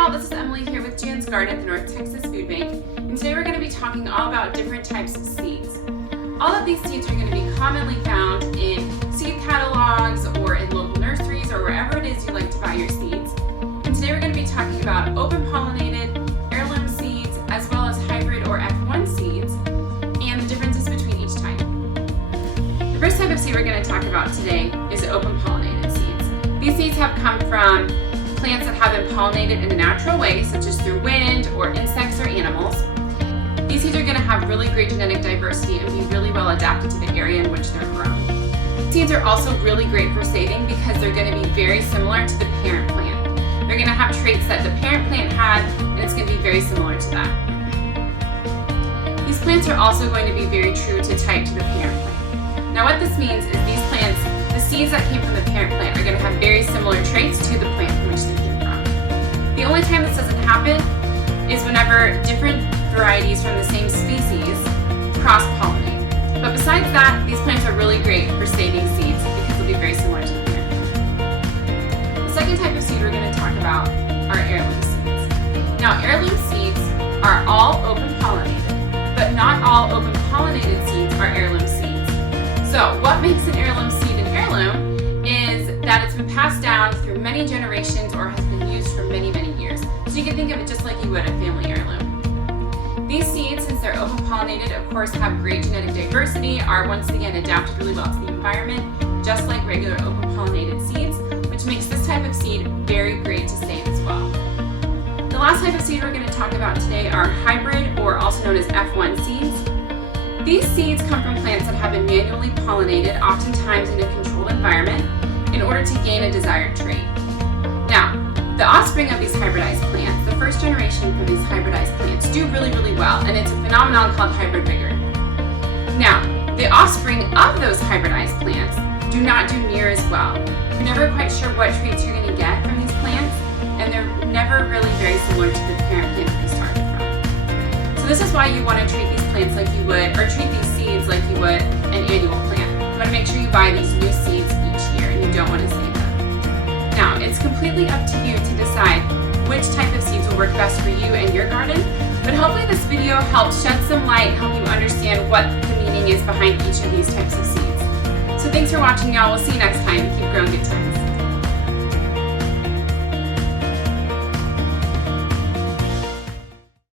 y'all, this is Emily here with Jan's Garden at the North Texas Food Bank, and today we're going to be talking all about different types of seeds. All of these seeds are going to be commonly found in seed catalogs or in local nurseries or wherever it is you like to buy your seeds. And today we're going to be talking about open-pollinated, heirloom seeds, as well as hybrid or F1 seeds, and the differences between each type. The first type of seed we're going to talk about today is open-pollinated seeds. These seeds have come from plants that have been pollinated in a natural way, such as through wind or insects or animals. These seeds are going to have really great genetic diversity and be really well adapted to the area in which they're grown. Seeds are also really great for saving because they're going to be very similar to the parent plant. They're going to have traits that the parent plant had, and it's going to be very similar to that. These plants are also going to be very true to type to the parent plant. Now what this means is these plants, the seeds that came from the parent plant, are going to have very similar traits to the plant from which they came from. The only time this doesn't happen is whenever different varieties from the same species cross-pollinate. But besides that, these plants are really great for saving seeds because they'll be very similar to the parent. The second type of seed we're going to talk about are heirloom seeds. Now, heirloom seeds are all open-pollinated, but not all open-pollinated seeds are heirloom seeds. So, what makes an heirloom seed an heirloom is that it's been passed down through many generations or has been used for many, many years. So you can think of it just like you would a family heirloom. These seeds, since they're open-pollinated, of course have great genetic diversity, are once again adapted really well to the environment, just like regular open-pollinated seeds, which makes this type of seed very great to save as well. The last type of seed we're going to talk about today are hybrid, or also known as F1 seeds. These seeds come from plants that have been manually pollinated, oftentimes in a controlled environment, in order to gain a desired trait. Now, the offspring of these hybridized plants, the first generation from these hybridized plants, do really, really well, and it's a phenomenon called hybrid vigor. Now, the offspring of those hybridized plants do not do near as well. You're never quite sure what traits you're going to get from these plants, and they're never really very similar to the parent plant that they started from. So this is why you want to treat these plants like you would, or treat these seeds like you would an annual plant. You want to make sure you buy these new seeds each year, and you don't want to save them. Now, it's completely up to you to decide which type of seeds will work best for you and your garden, but hopefully this video helps shed some light, help you understand what the meaning is behind each of these types of seeds. So thanks for watching, y'all. We'll see you next time. Keep growing good time.